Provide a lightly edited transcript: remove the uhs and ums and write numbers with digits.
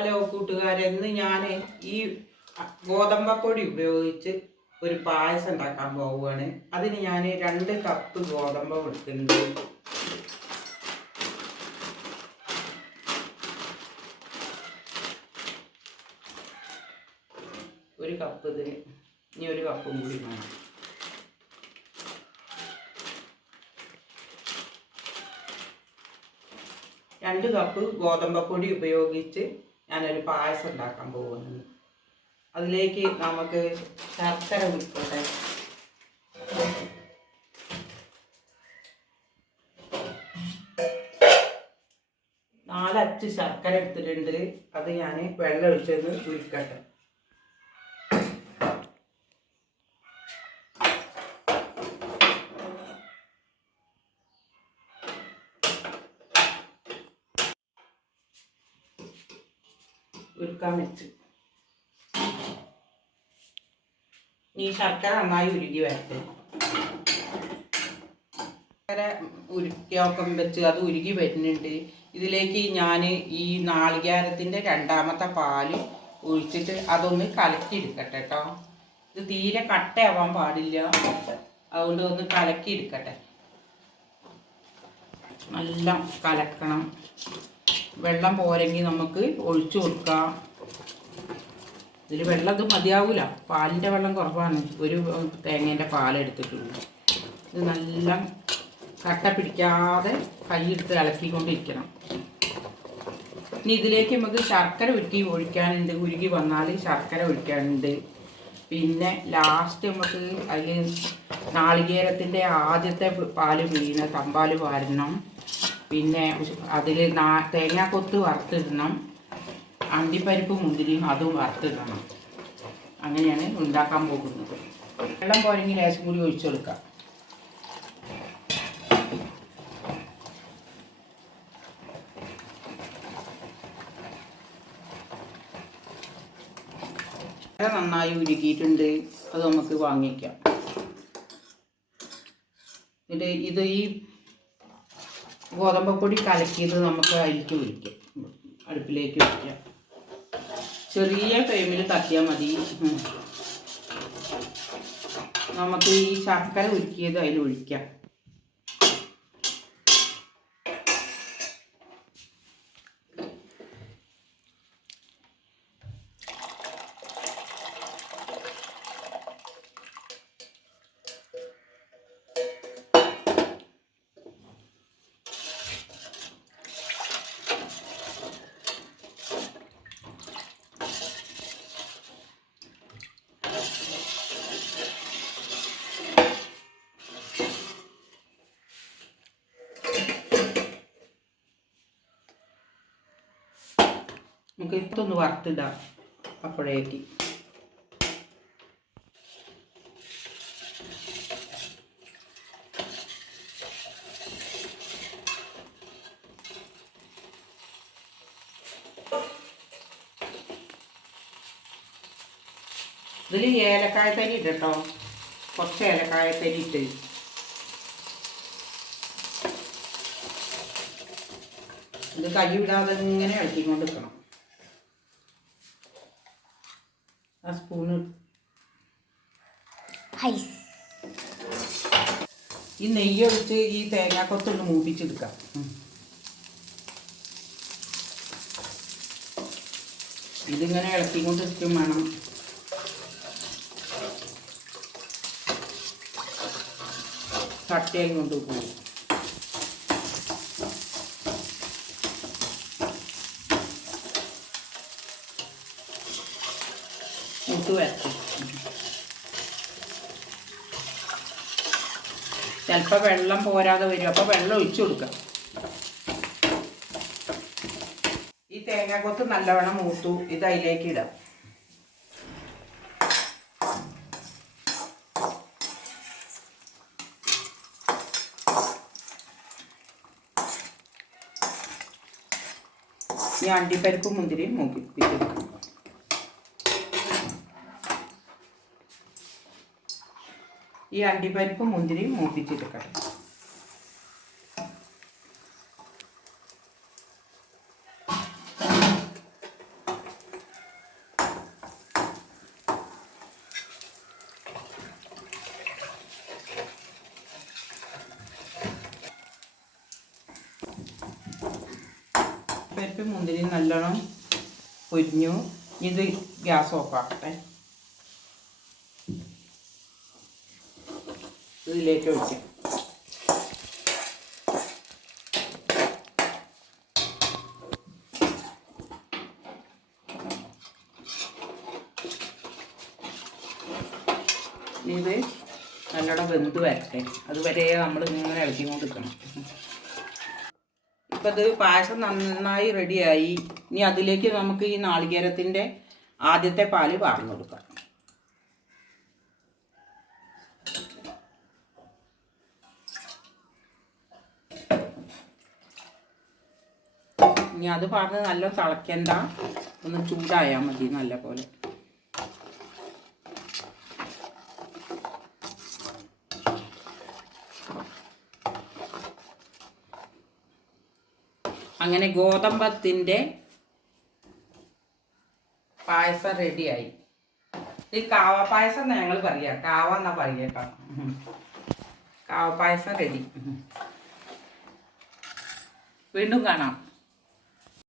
Hello കൂട്ടുകാരെ, ഇന്ന് ഞാൻ ഈ ഗോതമ്പപ്പൊടി ഉപയോഗിച്ച് ഒരു പായസം ഉണ്ടാക്കാൻ പോവുകയാണ്. അതിന് ഞാൻ 2 കപ്പ് ഗോതമ്പ് എടുക്കുന്നുണ്ട്. ഒരു കപ്പ് ഇതിന് ഇനി ഒരു കപ്പും കൂടി വേണം. രണ്ട് കപ്പ് ഗോതമ്പപ്പൊടി ഉപയോഗിച്ച് ഞാനൊരു പായസം ഉണ്ടാക്കാൻ പോകുന്നു. അതിലേക്ക് നമുക്ക് ശർക്കര ഉരുക്കട്ടെ. നാലച്ച് ശർക്കര എടുത്തിട്ടുണ്ട്. അത് ഞാൻ വെള്ളം ഒഴിച്ചൊന്ന് ഉരുക്കട്ടെ. ഉരുക്കാൻ വെച്ച് ഈ ശർക്കര നന്നായി ഉരുകി വരട്ടെ. ശർക്കര ഉരുക്കിയൊക്കെ വെച്ച് അത് ഉരുകി വരുന്നുണ്ട്. ഇതിലേക്ക് ഞാൻ ഈ നാളികേരത്തിൻ്റെ 2ാമത്തെ പാല് ഒഴിച്ചിട്ട് അതൊന്ന് കലക്കിയെടുക്കട്ടെ കേട്ടോ. ഇത് തീരെ കട്ടയാവാൻ പാടില്ല, അതുകൊണ്ട് ഒന്ന് കലക്കിയെടുക്കട്ടെ. നല്ല കലക്കണം. വെള്ളം പോരെങ്കിൽ നമുക്ക് ഒഴിച്ചു കൊടുക്കാം. ഇതിൽ വെള്ളം ഇത് മതിയാവില്ല, പാലിൻ്റെ വെള്ളം കുറവാണ്. ഒരു തേങ്ങേൻ്റെ പാലെടുത്തിട്ടുള്ളൂ. ഇത് നല്ല കട്ട പിടിക്കാതെ കൈയെടുത്ത് ഇളക്കിക്കൊണ്ടിരിക്കണം. ഇനി ഇതിലേക്ക് നമുക്ക് ശർക്കര ഒഴിക്കാനുണ്ട്. ഉരുകി വന്നാൽ ശർക്കര ഒഴിക്കാനുണ്ട്. പിന്നെ ലാസ്റ്റ് നമുക്ക് അതിൽ നാളികേരത്തിൻ്റെ ആദ്യത്തെ പാല് വീണ തമ്പാൽ വാരണം. പിന്നെ അതിൽ തേങ്ങാക്കൊത്ത് വറുത്തിടണം. അണ്ടിപ്പരിപ്പ് മുന്തിരിയും അതും വറുത്തിടണം. അങ്ങനെയാണ് ഉണ്ടാക്കാൻ പോകുന്നത്. വെള്ളം പോരെങ്കിൽ ലേശം കൂടി ഒഴിച്ചു കൊടുക്കാം. നന്നായി ഉരുക്കിയിട്ടുണ്ട്. അത് നമുക്ക് വാങ്ങിക്കാം. ഇത് ഈ ഗോതമ്പപ്പൊടി കലക്കിയത് നമുക്ക് അതിലേക്ക് ഒഴിക്കാം. അടുപ്പിലേക്ക് ഒഴിക്കാം. ചെറിയ ഫ്ലെയിമിൽ തട്ടിയാൽ മതി. നമുക്ക് ഈ ശർക്കര ഉരുക്കിയത് അതിൽ ഒഴിക്കാം. നമുക്ക് ഇതൊന്ന് വറുത്തിടാം. അപ്പോഴേക്ക് ഇതിൽ ഏലക്കായ തരി ഇട്ടോ. കുറച്ച് ഏലക്കായ തരി ഇട്ട് ഇത് കൈ വിടാതെ ഇങ്ങനെ ഇളക്കിക്കൊണ്ട് നിൽക്കണം. ആ സ്പൂണ് ഈ നെയ്യ് ഒഴിച്ച് ഈ തേങ്ങാക്കൊത്തൊന്ന് മൂപ്പിച്ചെടുക്കാം. ഇതിങ്ങനെ ഇളക്കിക്കൊണ്ടിരിക്കും വേണം. കട്ടയായി കൊണ്ട് പോകും. മൂത്ത് വരട്ടെ. ചിലപ്പോൾ വെള്ളം പോരാതെ വരും. അപ്പോൾ വെള്ളം ഒഴിച്ചു കൊടുക്കാം. ഈ തേങ്ങാക്കൊത്ത് നല്ലവണ്ണം മൂത്തു. ഇത് അതിലേക്ക് ഇടാം. ഈ അണ്ടിപ്പരിപ്പും മുന്തിരിയും മൂപ്പിച്ചെടുക്കാം. ഈ അണ്ടിപ്പരിപ്പും മുന്തിരിയും മൂപ്പിച്ചെടുക്കണം. അണ്ടിപ്പരിപ്പ് മുന്തിരി നല്ലോണം പൊരിഞ്ഞു. ഇത് ഗ്യാസ് ഓഫാക്കട്ടെ. ഇതിലേക്ക് ഒഴിക്കാം. ഇത് നല്ലോണം വെന്ത് വരട്ടെ. അതുവരെ നമ്മൾ ഇങ്ങനെ ഇളക്കിക്കൊണ്ട് നിൽക്കണം. ഇപ്പം ഇത് പായസം നന്നായി റെഡിയായി. ഇനി അതിലേക്ക് നമുക്ക് ഈ നാളികേരത്തിൻ്റെ ആദ്യത്തെ പാല് പാർന്നു കൊടുക്കാം. ഇനി അത് പറഞ്ഞ് നല്ല തിളയ്ക്കണ്ട, ഒന്ന് ചൂടായാൽ മതി നല്ല പോലെ. അങ്ങനെ ഗോതമ്പത്തിൻ്റെ പായസം റെഡിയായി. ഈ കാവ പായസം എന്നാ ഞങ്ങൾ പറയുക, കാവ എന്നാ പറയുക കേട്ടോ. കാവ പായസം റെഡി. വീണ്ടും കാണാം.